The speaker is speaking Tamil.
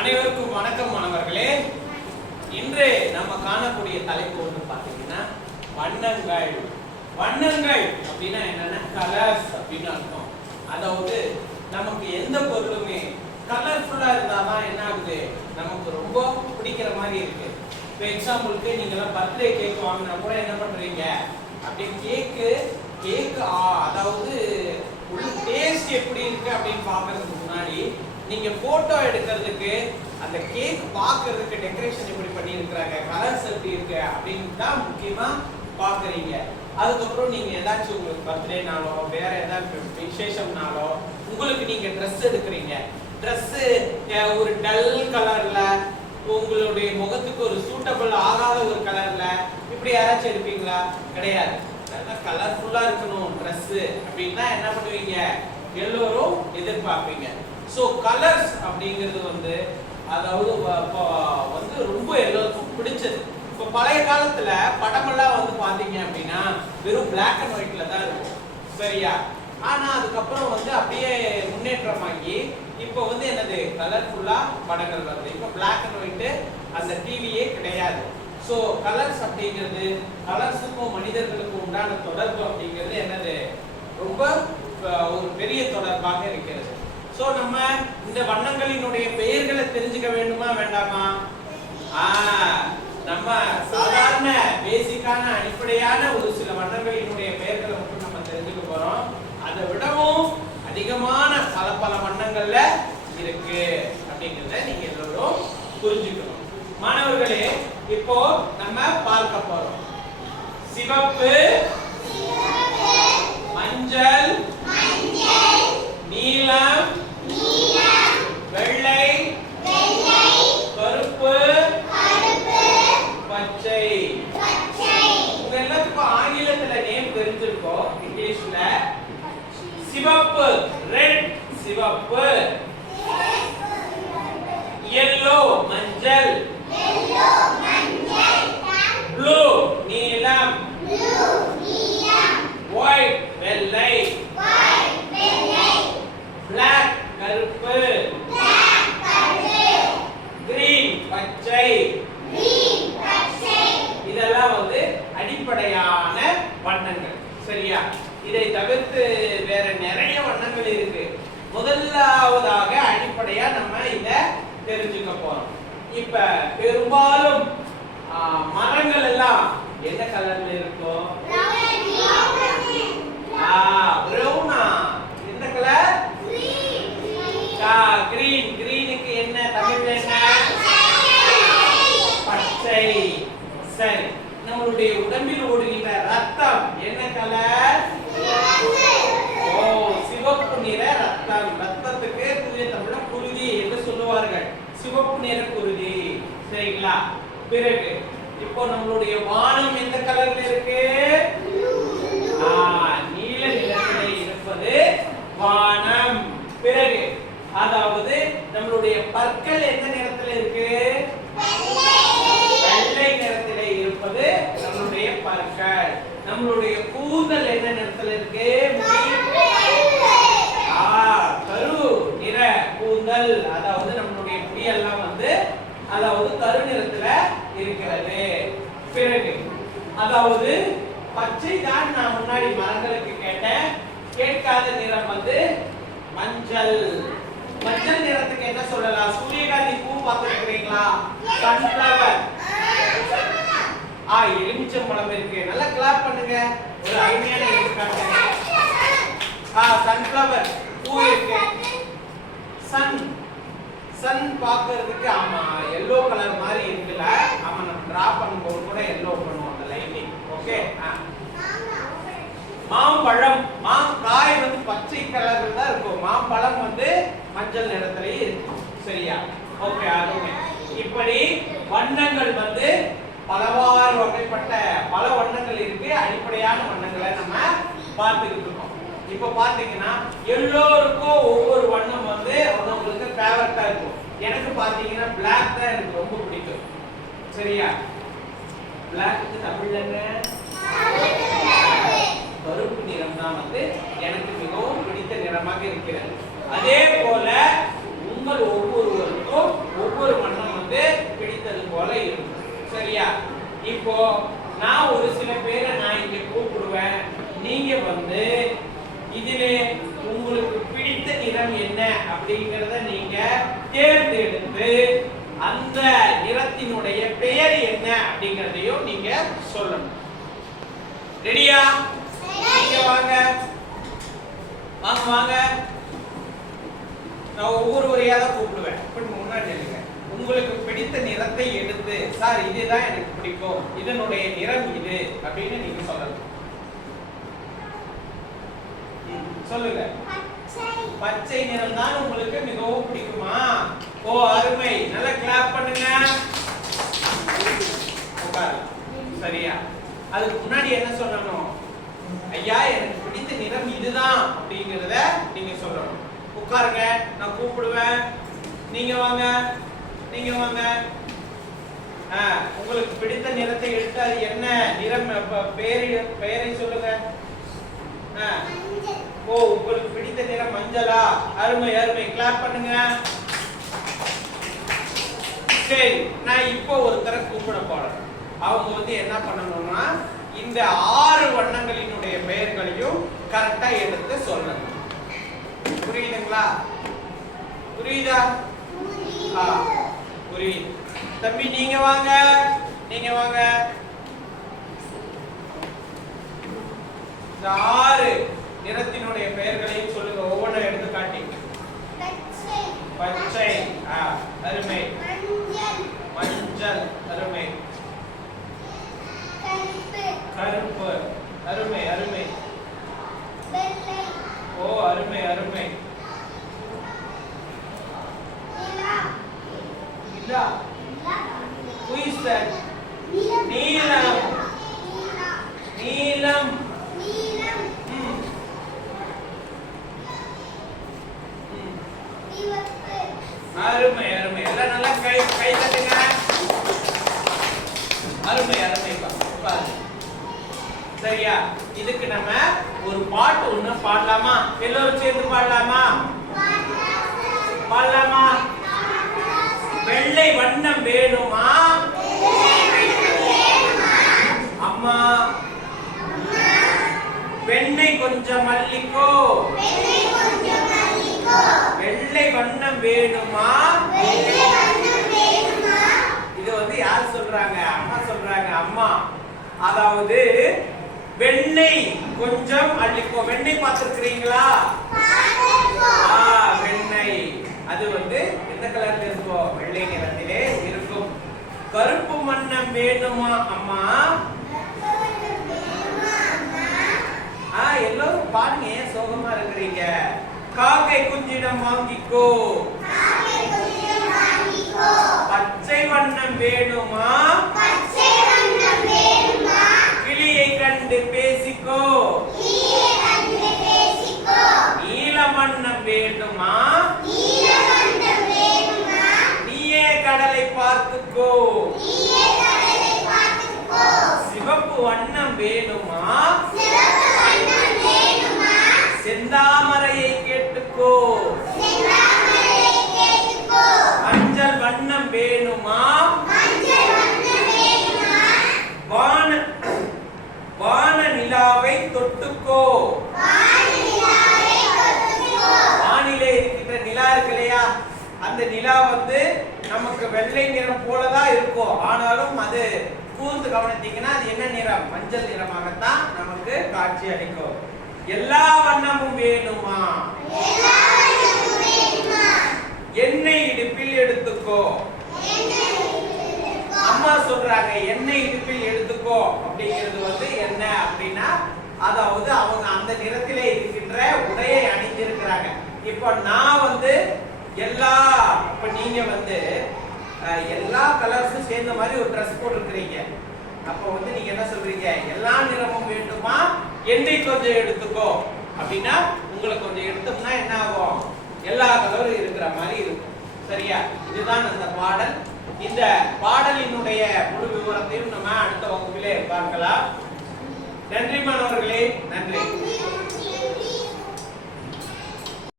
அனைவருக்கும் வணக்கம் மாணவர்களே. இன்று நம்ம காணக்கூடிய தலைப்பு வந்து பாத்தீங்கன்னா வண்ணங்கள். வண்ணங்கள் அப்படின்னா என்னன்னா கலர்ஸ் அப்படின்னு அர்த்தம். அதாவது நமக்கு எந்த பொருளுமே கலர்ஃபுல்லா இருந்தாதான் என்ன ஆகுது, நமக்கு ரொம்ப பிடிக்கிற மாதிரி இருக்கு. இப்போ எக்ஸாம்பிளுக்கு நீங்க எல்லாம் பர்த்டே கேக் வாங்கினா கூட என்ன பண்றீங்க, அப்படியே கேக் அதாவது டேஸ்ட் எப்படி இருக்கு அப்படின்னு பாக்குறதுக்கு முன்னாடி நீங்க போட்டோ எடுக்கிறதுக்கு அந்த கேக் பார்க்கிறதுக்கு டெக்கரேஷன் எப்படி பண்ணி இருக்கிறாங்க, கலர்ஸ் எப்படி இருக்கு அப்படின்னு தான் முக்கியமா பாக்குறீங்க. அதுக்கப்புறம் நீங்க ஏதாச்சும் உங்களுக்கு பர்த்டேனாலோ வேற ஏதாவது விசேஷம்னாலோ உங்களுக்கு நீங்க ட்ரெஸ் எடுக்கிறீங்க. ட்ரெஸ் ஒரு டல் கலர்ல உங்களுடைய முகத்துக்கு ஒரு சூட்டபிள் ஆகாத ஒரு கலர்ல இப்படி யாராச்சும் எடுப்பீங்களா? கிடையாது. நல்லா கலர்ஃபுல்லா இருக்கணும் ட்ரெஸ் அப்படின்னா என்ன பண்ணுவீங்க, எல்லோரும் எதிர்பார்ப்பீங்க. ஸோ கலர்ஸ் அப்படிங்கிறது வந்து அதாவது வந்து ரொம்ப எல்லாருக்கும் பிடிச்சது. இப்போ பழைய காலத்துல படமெல்லாம் வந்து பாத்தீங்க அப்படின்னா வெறும் பிளாக் அண்ட் ஒயிட்ல தான் இருக்கும், சரியா? ஆனா அதுக்கப்புறம் வந்து அப்படியே முன்னேற்றமாகி இப்போ வந்து என்னது கலர்ஃபுல்லா படங்கள் வருது. இப்போ பிளாக் அண்ட் ஒயிட் அந்த டிவியே கிடையாது. ஸோ கலர்ஸ் அப்படிங்கிறது, கலர்ஸுக்கும் மனிதர்களுக்கும் உண்டான தொடர்பு அப்படிங்கிறது என்னது, ரொம்ப ஒரு பெரிய தொடர்பாக இருக்கிறது. ஸோ நம்ம இந்த வண்ணங்களினுடைய பெயர்களை தெரிஞ்சுக்க வேண்டுமா வேண்டாமா? நம்ம சாதாரண பேசிக்கான அடிப்படையான ஒரு சில வண்ணங்களினுடைய பெயர்களை மட்டும் நம்ம தெரிஞ்சுக்க போறோம். அதை விடவும் அதிகமான பல வண்ணங்கள்ல இருக்கு அப்படிங்கிறத நீங்க எல்லோரும் புரிஞ்சுக்கணும். மாணவர்களே, இப்போ நம்ம பார்க்க போறோம். சிவப்பு, மஞ்சள், நீலம், வெள்ளை, கருப்பு, பச்சை. உங்க எல்லாத்துக்கும் ஆங்கிலத்துல நேம் தெரிஞ்சிருக்கும். இங்கிலீஷ்ல சிவப்பு ரெட் சிவப்பு, yellow மஞ்சள், blue நீலம், white வெள்ளை, black கருப்பு, green பச்சை. இதெல்லாம் வந்து அடிப்படையான வண்ணங்கள், சரியா? இதை தவிர்த்து வேற நிறைய வண்ணங்கள் இருக்கு. முதலாவதாக அடிப்படையா நம்ம இத தெரிஞ்சுக்க போறோம். இப்ப பெரும்பாலும் மரங்கள் எல்லாம் என்ன கலர்ல இருக்கும்? பிரவுனா? எந்த கலர்? கிரீன். கிரீனுக்கு என்ன தமிழ்ல என்ன? பச்சை. சரி, நம்மளுடைய உடம்பில் ஓடுகின்ற ரத்தம் என்ன கலர்? சிவப்பு நிற ரத்தம். ரத்தத்துக்கு தூய தமிழ்ல குருதி என்று சொல்லுவார்கள். சிவப்பு நிற குருதி, சரிங்களா? பிறகு இப்போ நம்மளுடைய வானம் எந்த கலர்ல இருக்கு? நீல நிறத்திலே இருப்பது வானம். பிறகு அதாவது நம்மளுடைய பற்கள் எந்த நிறத்துல இருக்கு? வெள்ளை நிறத்திலே இருப்பது நம்மளுடைய பற்கள். நம்மளுடைய கூந்தல் என்ன நிறத்துல இருக்கு? கரு நிற கூந்தல். அதாவது நம்மளுடைய முடியெல்லாம் வந்து அதாவது கரு நிறத்துல இருக்கிறது. பிறகு அதாவது பச்சை தான் நான் முன்னாடி மரங்களுக்கு கேட்டேன். கேட்காத நிறம் வந்து மஞ்சள். மஞ்சள் நிறத்துக்கு என்ன சொல்லலாம்? சூரியகாந்தி பூ பார்த்திருக்கிறீங்களா? சன்ஃப்ளவர். எலுமிச்சம்பழம் இருக்கு. நல்லா கிளாப் பண்ணுங்க. ஒரு அருமையான எடுத்துக்காட்டு. சன்ஃப்ளவர் பூ இருக்கு. சன் பார்க்கிறதுக்கு ஆமா எல்லோ கலர் மாதிரி இருக்குல்ல? ஆமா, நம்ம டிரா பண்ணும்போது கூட எல்லோ பண்ணுவோம் அந்த லைனிங். ஓகே. மாம்பழம். மாங்காய் வந்து பச்சை கலர்ல தான் இருக்கும். மாம்பழம் வந்து மஞ்சள் நிறத்திலே இருக்கும், சரியா? ஓகே. அதுமே இப்படி வண்ணங்கள் வந்து பலவாறு வகைப்பட்ட பல வண்ணங்கள் இருக்கு. அடிப்படையான வண்ணங்களை நம்ம பார்த்துக்கிட்டு இருக்கோம். இப்ப பாத்தீங்கன்னா எல்லோருக்கும் ஒவ்வொரு வண்ணம் வந்து அவங்களுக்கு ஃபேவரட்டா இருக்கும். எனக்கு பாத்தீங்கன்னா பிளாக் தான் எனக்கு ரொம்ப பிடிக்கும், சரியா? பிளாக்கு தமிழ்லங்க கருப்பு நிறம் தான் வந்து எனக்கு மிகவும் பிடித்த நிறமாக இருக்கிறது. அதே போல உங்கள் ஒவ்வொருவருக்கும் நான் ஒரு சில பேரை நான் இங்க கூப்பிடுவேன். நீங்க வந்து இதிலே உங்களுக்கு பிடித்த நிறம் என்ன அப்படிங்கறத நீங்க தேர்ந்தெடுத்து அந்த நிறத்தினுடைய பெயர் என்ன அப்படிங்கறதையும் நீங்க சொல்லணும். ரெடியா? நீங்க வாங்க வாங்க வாங்க. நான் ஒவ்வொரு வரையா தான் கூப்பிடுவேன். இப்ப முன்னாடி நில்லுங்க. உங்களுக்கு பிடித்த நிறத்தை எடுத்து, சார் இதுதான் எனக்கு பிடிக்கும், இதனுடைய நிறம் இது அப்படின்னு நீங்க சொல்லணும். சொல்லுங்க. பச்சை நிறம் தான் உங்களுக்கு மிகவும் பிடிக்குமா? ஓ அருமை, நல்லா கிளாப் பண்ணுங்க. சரியா? அதுக்கு முன்னாடி என்ன சொல்லணும்? ஐயா எனக்கு பிடித்த நிறம் இதுதான் அப்படிங்கறத நீங்க சொல்லணும். உட்காருங்க, நான் கூப்பிடுவேன். நீங்க வாங்க, நீங்க வாங்க. உங்களுக்கு பிடித்த நிறத்தை எடுத்து அது என்ன நிறம் பெயரை சொல்லுங்க. ஓ உங்களுக்கு பிடித்த நிறம் மஞ்சளா? அருமை அருமை, கிளாப் பண்ணுங்க. சரி, நான் இப்போ ஒருத்தரை கூப்பிட போறேன். அவங்க வந்து என்ன பண்ணணும்னா இந்த 6 வண்ணங்களினுடைய பெயர்களையும் கரெக்டா எடுத்து சொல்லணும். புரியுதுங்களா? புரியுதா? புரியுது. தம்பி நீங்க வாங்க, நீங்க வாங்க. இந்த 6 நிறத்தினுடைய பெயர்களையும் சொல்லுங்க. ஒவ்வொன்றும் எடுத்து காட்டி. பச்சை, அருமை. மஞ்சள், அருமை. கருப்பு, அருமை அருமை. ஓ அருமை அருமை. நீலம், நீலம், நீலம். அருமை அருமை. எல்லாம் நல்லா கை கை தட்டுங்க. அருமை அருமை. சரியா? இதுக்கு நம்ம ஒரு பாட்டு ஒண்ணு பாடலாமா? எல்லோரும் சேர்ந்து பாடலாமா? பாடலாமா? வெள்ளை வண்ணம் வேணுமா அம்மா? வெண்ணெய் கொஞ்சம் மல்லிக்கோ. வெள்ளை வண்ணம் வேணுமா? இது வந்து யார் சொல்றாங்க? அம்மா சொல்றாங்க. அம்மா அதாவது வெண்ணெய் கொஞ்சம் அள்ளிக்கோ. வெண்ணெய் பார்த்திருக்கிறீங்களா? வெண்ணெய் அது வந்து எந்த கலர்ல இருக்கும்? வெள்ளை நிறத்திலே இருக்கும். கருப்பு வண்ணம் வேணுமா அம்மா? எல்லாரும் பாருங்க, ஏன் சோகமா இருக்கிறீங்க? காக்கை குஞ்சிடம் வாங்கிக்கோ. பச்சை வண்ணம் வேணுமா? கிளியை கண்டு பேசிக்கோ. நீல வண்ணம் வேணுமா? நீயே கடலை பார்த்துக்கோ. சிவப்பு வண்ணம் வேணுமா? செந்தாமரையை கேட்டுக்கோ. மஞ்சள் வண்ணம் வேணுமா? வான நிலாவை தொட்டுக்கோ. வானிலே இருக்கின்ற நிலா இருக்கு இல்லையா, அந்த நிலா வந்து நமக்கு வெள்ளை நிறம் போலதான் இருக்கும். ஆனாலும் அது கூர்ந்து கவனித்தீங்கன்னா அது என்ன நிறம்? மஞ்சள் நிறமாகத்தான் நமக்கு காட்சி அளிக்கும். எல்லா வண்ணமும் வேணுமா? எண்ணெய் இடுப்பில் எடுத்துக்கோ. அம்மா சொல்றாங்க எண்ணெய் இடுப்பில் எடுத்துக்கோ அப்படிங்கிறது வந்து என்ன அப்படின்னா, அதாவது அவங்க அந்த நிறத்திலே இருக்கின்ற உடையை அணிந்திருக்கிறாங்க. இப்ப நான் வந்து இப்ப நீங்க வந்து எல்லா கலர்ஸும் சேர்ந்த மாதிரி ஒரு ட்ரெஸ் போட்டுருக்கிறீங்க. அப்ப வந்து நீங்க என்ன சொல்றீங்க? எல்லா நிறமும் வேண்டுமா? எண்ணெய் கொஞ்சம் எடுத்துக்கோ அப்படின்னா உங்களுக்கு கொஞ்சம் எடுத்தோம்னா என்ன ஆகும்? எல்லா கலரும் இருக்கிற மாதிரி இருக்கும். சரியா? இதுதான் அந்த பாடல். இந்த பாடலினுடைய முழு விவரத்தையும் நம்ம அடுத்த வகுப்பிலே பார்க்கலாம். நன்றி மாணவர்களே, நன்றி.